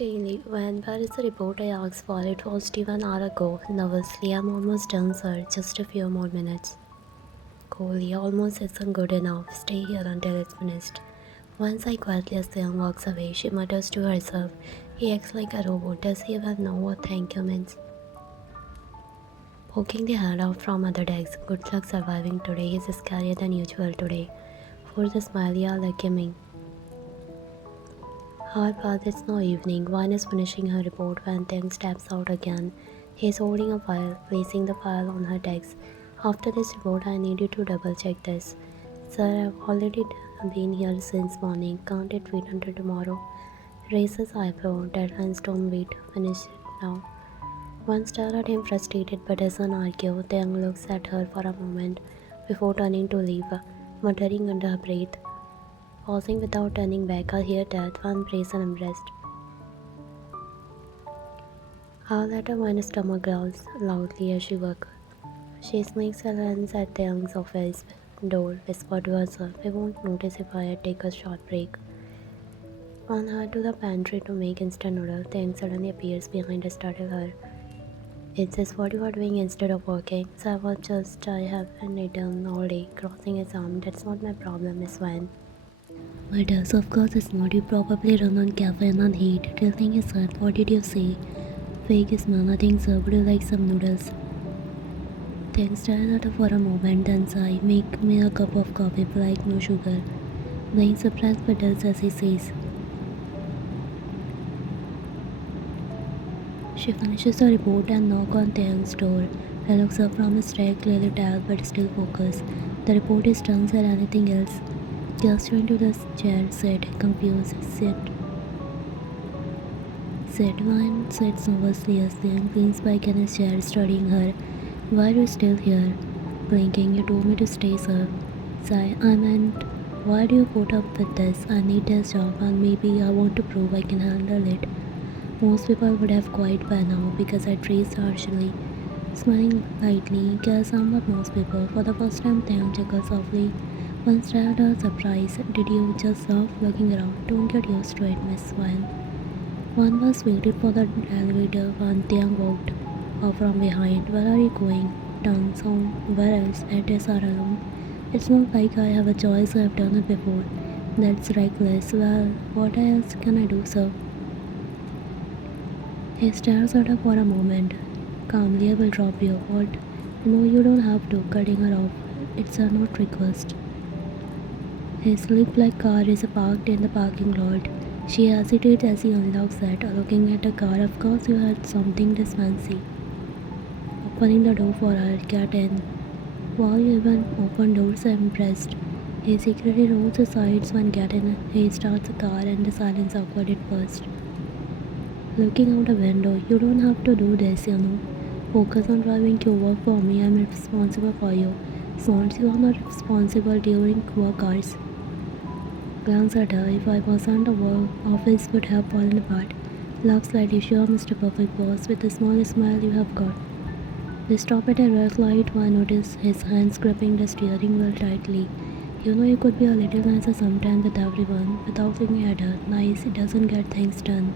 Daily, when there is a report I asked for, it was due an hour ago. Nervously, I'm almost done, sir. Just a few more minutes. Coolly, almost isn't good enough. Stay here until it's finished. Once I quietly as Taehyung walks away, she mutters to herself. He acts like a robot. Does he even know what thank you means? Poking the head out from other decks. Good luck surviving today. He's scarier than usual today. For the smiley are lucky me. However, it's now evening. One is finishing her report when Taehyung steps out again. He is holding a file, placing the file on her desk. After this report, I need you to double check this. Sir, I've already been here since morning. Can't it wait until tomorrow? Raises eyebrow. Deadlines don't wait. Finish it now. One stares at him frustrated but doesn't argue. Taehyung looks at her for a moment before turning to leave, muttering under her breath. Pausing without turning back, I hear that one brace and embraced. I'll let her when her stomach growls loudly as she works. She sneaks her hands at the young's office door, whispered to herself, "I won't notice if I take a short break." On her to the pantry to make instant noodles, the young suddenly appears behind her, startled her. "Is this what you are doing instead of working?" So I haven't eaten all day, crossing his arm. "That's not my problem, Miss Van." "My does, of course it's not. You probably run on caffeine and heat." Tilting his head. "What did you say?" Fake smile. "Nothing, sir. Would you like some noodles?" Thanks stares at her for a moment, then sigh. "Make me a cup of coffee, but like no sugar." Being surprised but does as he says. She finishes her report and knocks on Taehyung's door. He looks up from his tray, clearly tired but still focused. The report is done, sir. Anything else? Just went to the chair, said, confused. Sit. One sits nervously as Taehyung leans back in his chair, studying her. "Why are you still here?" Blinking. "You told me to stay, sir." Sigh. "I meant, why do you put up with this? I need this job and maybe I want to prove I can handle it. Most people would have quit by now because I traced harshly." Smiling lightly, guess I'm not most people. For the first time, Taehyung chuckles softly. One stared at her surprise. "Did you just stop looking around?" "Don't get used to it, Miss Swan." One was waited for the elevator when Taehyung walked up from behind. "Where are you going?" "Turns home." "Where else?" "At SR alone." "It's not like I have a choice. I've done it before." "That's reckless." "Well, what else can I do, sir?" He stares at her for a moment. Calmly, "I will drop you." "What?" "No, you don't have to." Cutting her off. "It's a not request." His sleek black car is parked in the parking lot. She hesitates as he unlocks it, looking at the car. "Of course you had something this fancy." Opening the door for her. "Get in." "Wow, you even open doors." I'm impressed. He secretly rolls his eyes when getting. He starts the car and the silence awkward at first. Looking out the window. "You don't have to do this, you know. Focus on driving. You work for me. I'm responsible for you." "Sounds you are not responsible during work hours." Glance at her. "If I wasn't, the work office would have fallen apart." Laughs slightly. "Sure, Mr. Perfect Boss." With the small smile you have got. They stop at a red light. I notice his hands gripping the steering wheel tightly. "You know, you could be a little nicer sometime with everyone." Without looking at her. "Nice, it doesn't get things done."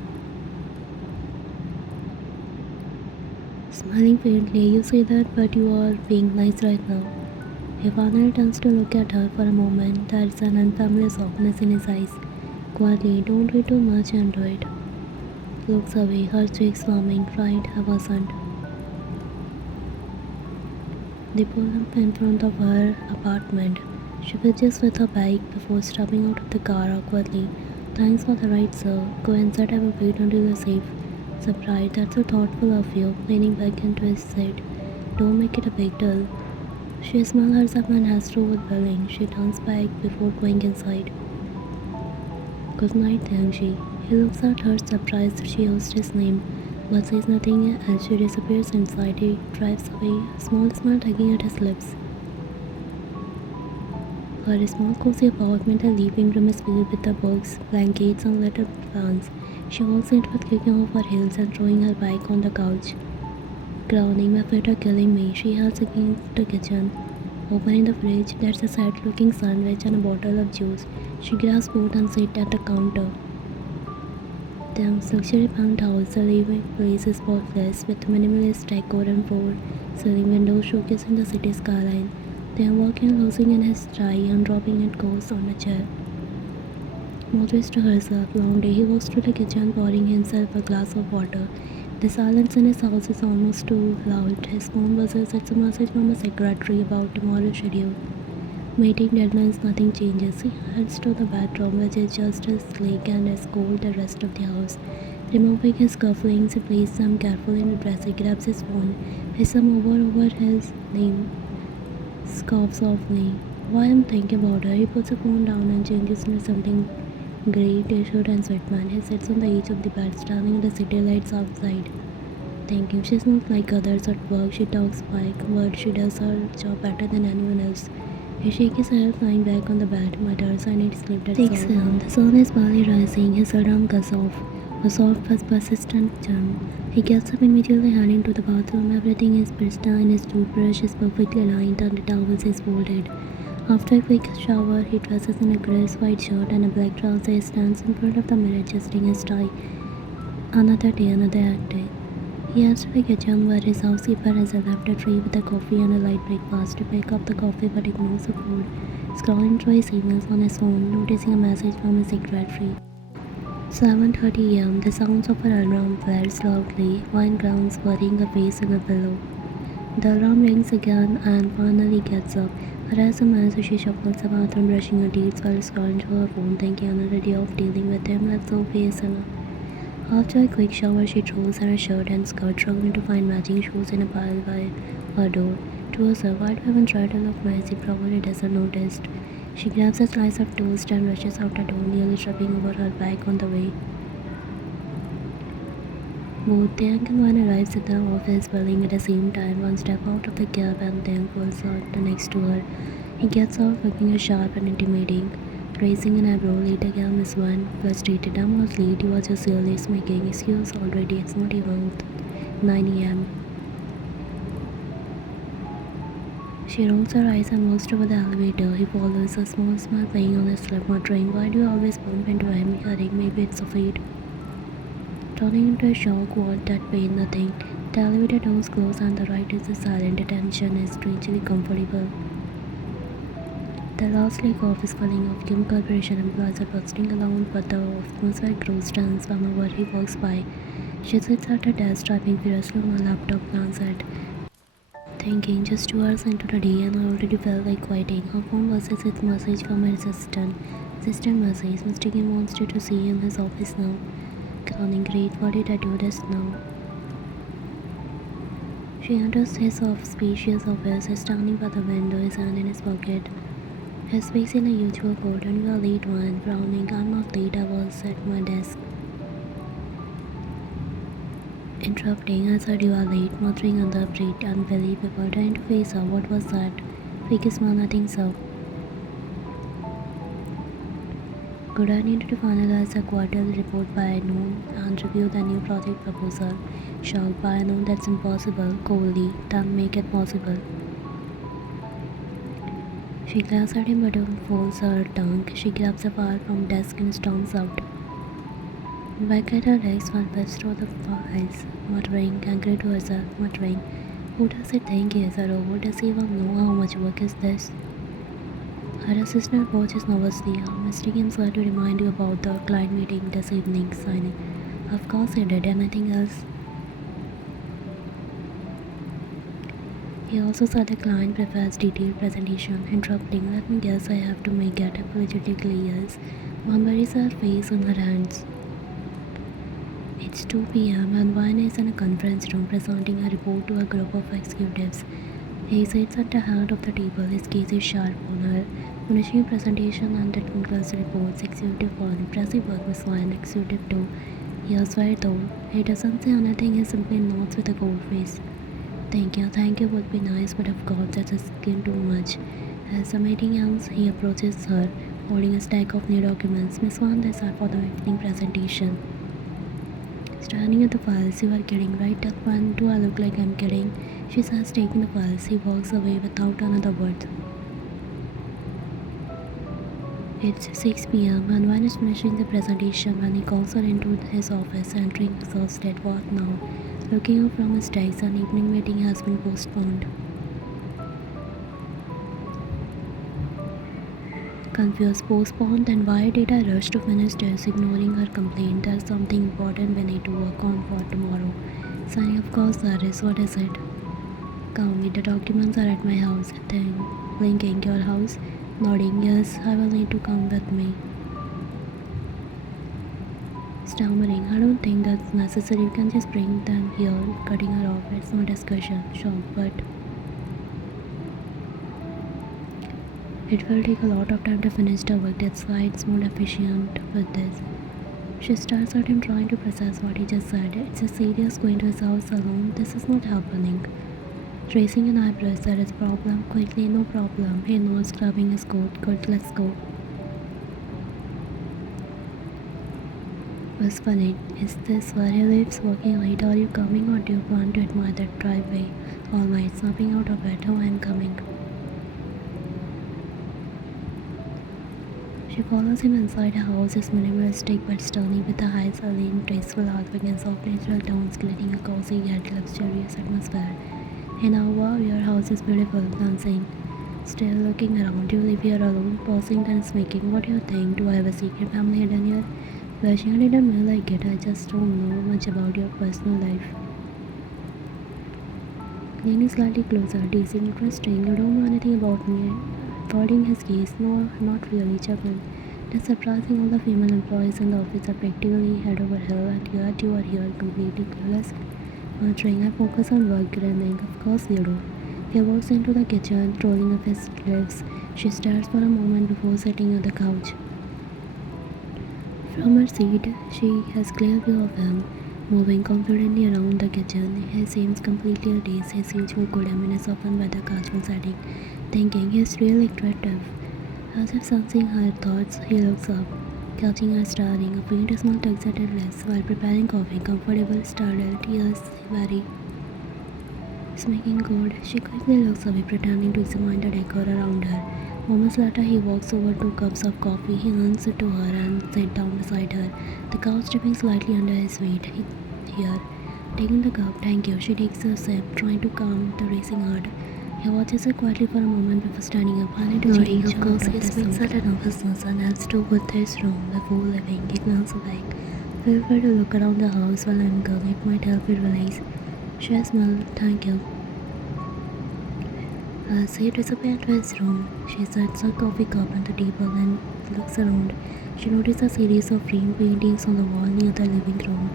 Smiling faintly. "You say that, but you are being nice right now." Ivana turns to look at her for a moment. There's an unfamiliar softness in his eyes. Quietly. "Don't read too much into it." Looks away, her cheeks warming. "Right, I wasn't." They pull up in front of her apartment. She pitches with her bike before stepping out of the car awkwardly. "Thanks for the ride, sir." "Go inside, I will wait until you're safe." Surprised. "That's so thoughtful of you." Leaning back into his seat. "Don't make it a big deal." She smells herself and has to overwhelming. She turns back before going inside. "Good night, Taehyung." He looks at her, surprised she used his name, but says nothing as she disappears inside. He drives away, a small smile tugging at his lips. Her small cozy apartment and living room is filled with the books, blankets and little plants. She walks into it, kicking off her heels and throwing her bike on the couch. Grounding, "My feet are killing me." She heads against the kitchen. Opening the fridge, there's a sad-looking sandwich and a bottle of juice. She grabs both and sits at the counter. Taehyung's luxury penthouse, the living place is spotless with minimalist decor and floor-ceiling windows showcasing the city skyline. Taehyung walking, losing in his chai and dropping it goes on a chair. Mothers to herself. Long day, he walks to the kitchen, pouring himself a glass of water. The silence in his house is almost too loud. His phone buzzes. It's a message from a secretary about tomorrow's schedule. Meeting deadlines, nothing changes. He heads to the bedroom, which is just as sleek and as cold the rest of the house. Removing his cufflinks, he places them carefully in the dresser, grabs his phone, hits them over his name, scoffs softly. Why I'm thinking about her, he puts the phone down and changes into something grey t-shirt and sweatpants. He sits on the edge of the bed, staring at the city lights outside, thinking she's not like others at work. She talks big, but she does her job better than anyone else. He shakes his head, lying back on the bed, mutters, I need sleep, that's 6 a.m. The sun is barely rising. His alarm goes off. A soft but persistent chime. He gets up immediately, heading to the bathroom. Everything is pristine. His toothbrush is perfectly lined and the towels is folded. After a quick shower, he dresses in a crisp white shirt and a black trouser. He stands in front of the mirror, adjusting his tie. Another day, another acting. He heads to the kitchen where his housekeeper has left a tray with a coffee and a light breakfast. To pick up the coffee but ignores the food, scrolling through his emails on his phone, noticing a message from his secretary. 7:30 a.m. The sounds of her alarm flares loudly, wine grounds burying her face in a pillow. The alarm rings again and finally gets up. Her as a mess, she shuffles the bathroom, brushing her teeth while scrolling through her phone, thinking another day of dealing with him. Let's so face enough. After a quick shower, she throws her shirt and skirt, struggling to find matching shoes in a pile by her door. To herself, why do I even try to look nice? He probably doesn't notice. She grabs a slice of toast and rushes out the door, nearly tripping over her bag on the way. Both Taehyung and Wan arrives at the office, welling at the same time. One step out of the cab and Taehyung pulls out next to her. He gets out, looking sharp and intimidating. Raising an eyebrow, late again, Miss Wan frustrated. I'm not late, you are just early, making excuse already. It's not even 9 a.m. She rolls her eyes and walks toward the elevator. He follows, a small smile playing on his lip, muttering, why do you always bump into him? Hearing, maybe it's a fate. Turning into a shock, what, that pain, nothing. The elevator doors close and the ride is silent. The tension is strangely comfortable. The last leg off is falling off. Kim Corporation employees are busting around, but the atmosphere grows tense whenever he walks by. She sits at her desk, typing furiously on her laptop, glance at, thinking, just 2 hours into the day and I already felt like quitting. Her phone buzzes with message from her assistant. Assistant message, Mr. Kim wants you to see you in his office now. Crowning, great, what did I do this now? She enters his spacious office, standing by the window, his hand in his pocket. His face in a usual coat, and you are late, one, frowning. I'm not late, I was at my desk. Interrupting, I said you are late, muttering under breath, unbelievable, trying to face her. What was that? Fake smile, I think so. Good, I needed to finalize the quarterly report by noon and review the new project proposal. Shocked by noon, that's impossible. Coldly, then make it possible. She glares at him but folds her tongue. She grabs a file from desk and storms out. Back at her desk, one flips through the files, muttering, angry to herself, muttering, who does he think he is a robot? Does he even know how much work is this? Her assistant watches nervously. Mr. Kim's got to remind you about the client meeting this evening, signing. Of course he did. Anything else? He also said the client prefers detailed presentation. Interrupting, let me guess, I have to make it apologetically yes. One buries her face on her hands. It's 2 p.m. and Vine is in a conference room presenting a report to a group of executives. He sits at the head of the table, his gaze is sharp on her. Finishing a presentation and that concludes reports. Executive 1, impressive work, Miss Vine. Executive 2, yes, very though. He doesn't say anything, he simply nods with a cold face. Thank you would be nice, but of course that's asking too much. As the meeting ends, he approaches her, holding a stack of new documents. Miss Vine, that's are for the evening presentation. Standing at the files, you are kidding, right? When do I look like I'm kidding? She says, taking the files. He walks away without another word. It's 6 p.m. and Van is finishing the presentation when he calls her into his office, entering exhausted. What now? Looking up from his desk, an evening meeting has been postponed. Confused, postponed, then why did I rush to finish this, ignoring her complaint? There's something important we need to work on for tomorrow. Sunny, of course there is. What is it? Calmly, the documents are at my house. Then, blinking, your house? Nodding, yes, I will need to come with me. Stammering, I don't think that's necessary. You can just bring them here, cutting her off. It's no discussion. Sure, but it will take a lot of time to finish the work. That's why it's more efficient with this. She stares at him, trying to process what he just said. It's a serious going to his house alone. This is not happening. Tracing an eyebrows, there is a problem. Quickly, no problem. He nods, grabbing his coat. Good, let's go. Whispering, is this where he lives? Working late? Are you coming or do you plan to admire that driveway? Alright, snapping out of bed. Oh, I'm coming. She follows him inside. Her house is minimalistic but sturdy, with a high ceiling, graceful artwork and soft natural tones, creating a cozy yet luxurious atmosphere. Hey now, wow, your house is beautiful, dancing. Still looking around, you live here alone, pausing, then speaking. What do you think? Do I have a secret family hidden here? Blushing, I didn't mean like it, I just don't know much about your personal life. Leaning slightly closer, teasing, interesting. You don't know anything about me. Avoiding his gaze, no, not really, chuckling. It's surprising all the female employees in the office are practically head over heels, and yet you are here completely clueless. Trying, I focus on work, grinning. Of course you do. He walks into the kitchen, rolling up his sleeves. She stares for a moment before sitting on the couch. From her seat, she has clear view of him, moving confidently around the kitchen. He seems completely at ease, his usual cool demeanor softened by the casual setting. Thinking he's really attractive. As if sensing her thoughts, he looks up, catching her staring. A faint smile tugs at her lips while preparing coffee. Comfortable, startled, yes, very. Smoking good. She quickly looks away, pretending to examine the decor around her. Moments later, he walks over 2 cups of coffee. He hands it to her and sits down beside her, the couch dripping slightly under his weight. Here, taking the cup, thank you. She takes a sip, trying to calm the racing heart. He watches her quietly for a moment before standing up. I need to change. Of course, he speaks at an nervousness and helps to with his room before leaving. He glances away. Feel free to look around the house while I'm gone. It might help you relax. She smiled. Thank you. As he disappears into his room, she sets her coffee cup on the table and looks around. She notices a series of framed paintings on the wall near the living room.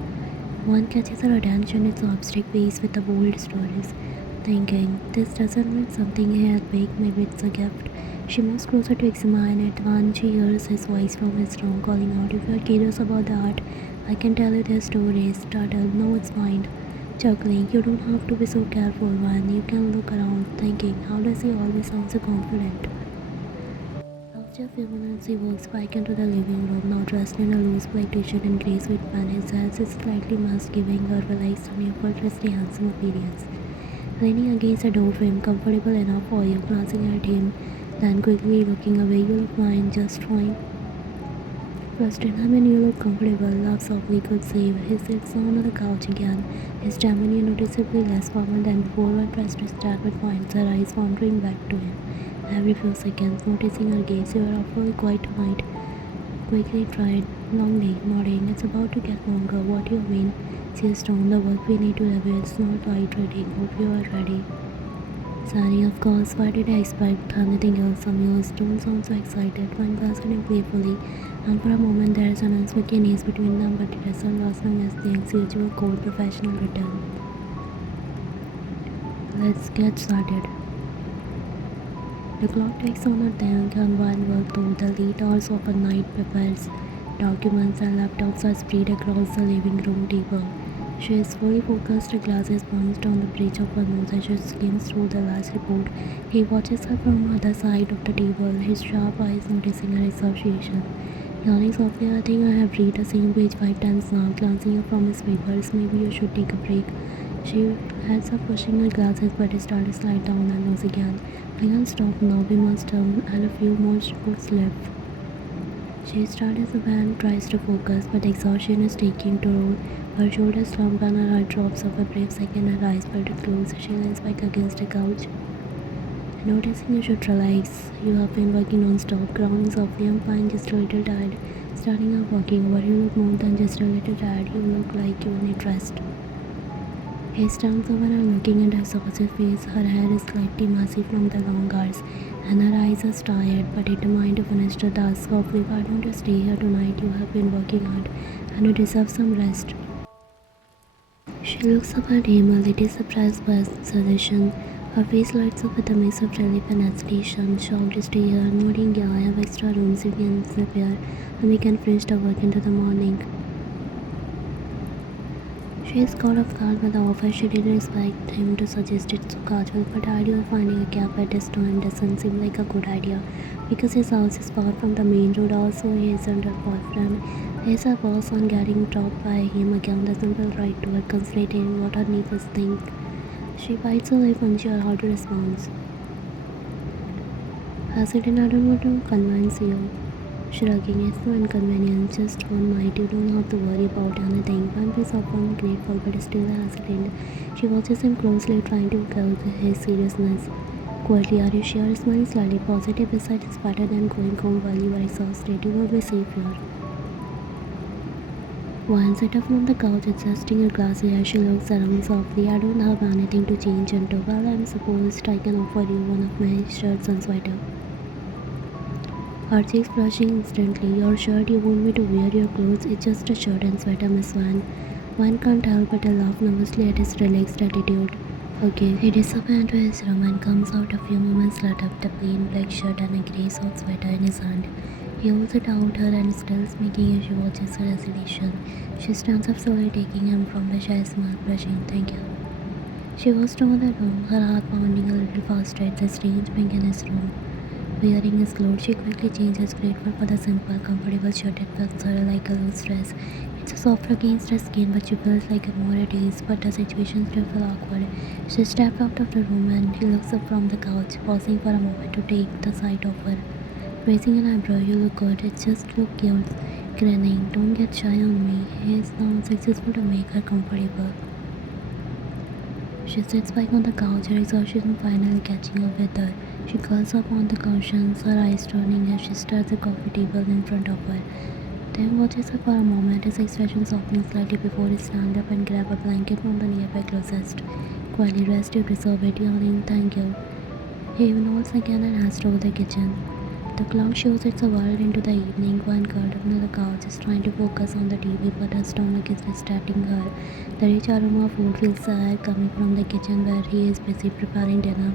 One catches her attention. It's an abstract piece with the bold stories. Thinking, this doesn't mean something he had baked, maybe it's a gift. She moves closer to examine it when she hears his voice from his room calling out, if you are curious about the art, I can tell you their stories. Startled, no, it's fine. Chuckling, you don't have to be so careful, man. You can look around, thinking, how does he always sound so confident? After a few minutes, he walks back into the living room, now dressed in a loose black t-shirt and grey sweatpants. His hair is slightly masked, giving her relaxed and effortlessly handsome appearance. Leaning against a door frame, comfortable enough for you, glancing at him, then quickly looking away. You look fine, just fine. Trusted, I mean, you look comfortable, laugh softly, good save. He sits down on the couch again, his demeanor noticeably less formal than before when pressed to start, but finds her eyes wandering back to him. Every few seconds, noticing her gaze, you are awfully quiet tonight. Quickly tried, longly, nodding. It's about to get longer. What do you mean? She's down the work we need to have. It's not light reading. Hope you are ready. Sunny, of course. Why did I expect anything else from you? Don't sound so excited. One glanced at him playfully, and for a moment there is an unspoken ease between them, but it doesn't last long as the usual cold professional return. Let's get started. The clock ticks on her tank and one work through the late hours of a night prepares documents and laptops are spread across the living room table. She is fully focused, her glasses bounced on the bridge of her nose as she skims through the last report. He watches her from the other side of the table, his sharp eyes noticing her exhaustion. Yawning softly, I think I have read the same page 5 times now, glancing up from his papers. Maybe you should take a break. She heads up, pushing her glasses, but it started to slide down her nose again. I can't stop now, we must and a few more reports left. She starts up and tries to focus, but exhaustion is taking toll. Her shoulders slump and her heart drops for a brief second. Her eyes flutter close. She leans back against the couch, noticing you should relax. You have been working non-stop, grounding softly. I'm fine, just a little tired. Starting up walking, but you look more than just a little tired. You look like you need rest. He stands over and looking at her exhausted face. Her hair is slightly messy from the long hours, and her eyes are tired but determined to finish the task softly. Why don't you stay here tonight? You have been working hard, and you deserve some rest. She looks up at him, a little surprised by his suggestion. Her face lights up with a mix of relief and hesitation. Shocked to stay here, nodding, yeah, I have extra rooms, you can sleep here, and we can finish the work into the morning. She is caught off guard by the offer. She didn't expect him to suggest it so casual, but the idea of finding a cab at this time doesn't seem like a good idea because his house is far from the main road. Also, he isn't her boyfriend. He is her boss, and getting dropped by him again doesn't feel right to her, considering what her neighbors think. She bites her lip, unsure how to respond. Hesitant, I don't want to convince you. Shrugging, it's no inconvenience, just one night. You don't have to worry about anything. One is often grateful but still hesitant. She watches him closely, trying to gauge his seriousness. Quietly, are you sure? Smiling slightly positive. Besides, it's better than going home while you are exhausted. You will be safe here. One sat up from the couch, adjusting her glasses as she looks around softly. I don't have anything to change into. Well, I'm supposed I can offer you one of my shirts and sweater. Her cheeks flushing instantly. Your shirt, you want me to wear your clothes? It's just a shirt and sweater, Miss Van. Van can't help but laugh nervously at his relaxed attitude. Okay. He disappears into his room and comes out a few moments later with a plain black shirt and a grey soft sweater in his hand. He holds it out her and still making as she watches her hesitation. She stands up slowly, taking him from the shy smile, brushing. Thank you. She goes to the room, her heart pounding a little faster at the strange pink in his room. Wearing his clothes, she quickly changes, grateful for the simple, comfortable shirt. It fits her like a loose dress. It's soft against her skin, but she feels like more at ease. But the situation still feels awkward. She steps out of the room and he looks up from the couch, pausing for a moment to take the sight of her. Raising an eyebrow, you look good. It's just look cute. Grinning, don't get shy on me. He is now successful to make her comfortable. She sits back on the couch, her exhaustion finally catching up with her. She curls up on the cushions, her eyes turning as she stares at the coffee table in front of her. Then watches her for a moment, his expression softening slightly before he stands up and grabs a blanket from the nearby closest. Quietly, rest, you deserve it, yawning, thank you. He nods again and heads toward the kitchen. The clock shows it's a while into the evening. One curled up on the couch is trying to focus on the TV, but her stomach is distracting her. The rich aroma of food feels sad coming from the kitchen where he is busy preparing dinner.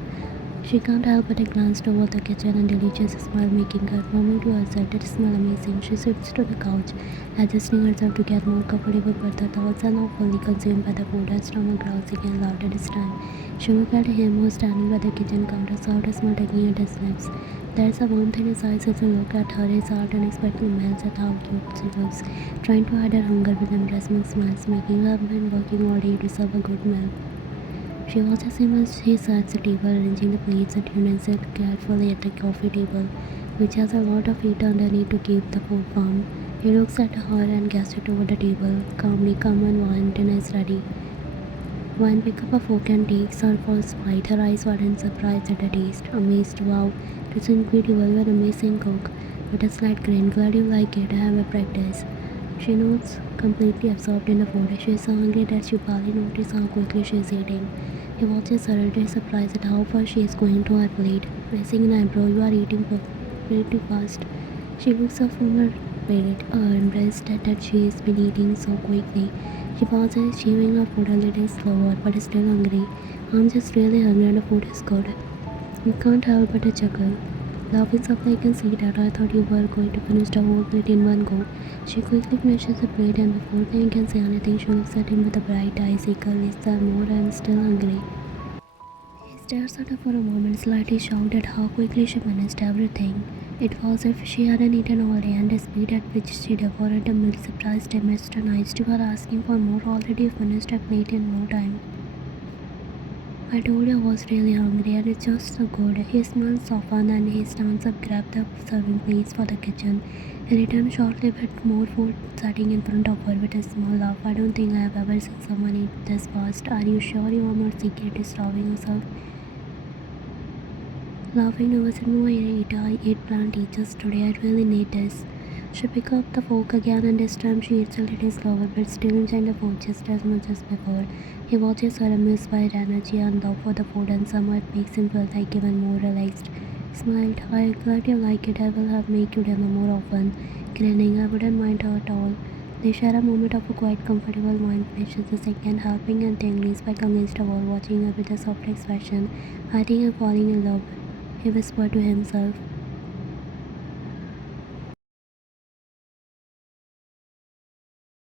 She can't help but glance toward the kitchen and delicious smile making her warming to herself. It smells amazing. She shifts to the couch, adjusting herself to get more comfortable, but her thoughts are now fully consumed by the food. Her stomach growls again louder this time. She looks at him who is standing by the kitchen counter, sour smell tugging at his lips. There's a warmth in his eyes as he looks at her. His heart unexpectedly melts at how cute she looks, trying to hide her hunger with embarrassing smiles, making her been working all day to serve a good meal. She watches him as he sets the table, arranging the plates and utensils carefully at the coffee table, which has a lot of heat underneath to keep the food warm. He looks at her and gestures toward the table. Calmly, come on, Wine, dinner is ready. Wine picks up a fork and takes her first bite. Her eyes widen surprised at the taste. Amazed, wow, it's incredible, you're an amazing cook. With a slight grin, glad you like it, I have a practice. She nods, completely absorbed in the food. She is so hungry that she barely notices how quickly she is eating. He watches her, a surprised at how far she is going to her plate. Raising an eyebrow, you are eating pretty fast. She looks up from her plate, impressed that she has been eating so quickly. She pauses, chewing her food a little slower, but is still hungry. I'm just really hungry and the food is good. You can't help but a chuckle. Laughing softly, I can see that I thought you were going to finish the whole plate in one go. She quickly finishes the plate and before Kane can say anything, she looks at him with a bright eyes. Eagle, is there more? I'm still hungry. He stares at her for a moment, slightly shocked at how quickly she finished everything. It was as if she hadn't eaten all day, and the speed at which she devoured the meal surprised him. Mr. Nice, you are asking for more already. You finished a plate in no time. I told you I was really hungry and it's just so good. He smells softened and he stands up, grabbed the serving plates for the kitchen. He returned shortly with more food sitting in front of her with a small laugh. I don't think I have ever seen someone eat this fast. Are you sure you are not secretly starving yourself? Laughing nervously, no, I ate plant teachers today. I really need this. She picked up the fork again and this time she eats a little slower but still enjoying the food just as much as before. He watches her amused by her energy and love for the food and somehow it makes him feel like even more relaxed. Smiled. I'm glad you like it. I will have make you dinner more often. Grinning, I wouldn't mind her at all. They share a moment of a quite comfortable mind finishes the second helping and tingling back against the wall watching her with a soft expression. I think I'm falling in love, he whispered to himself.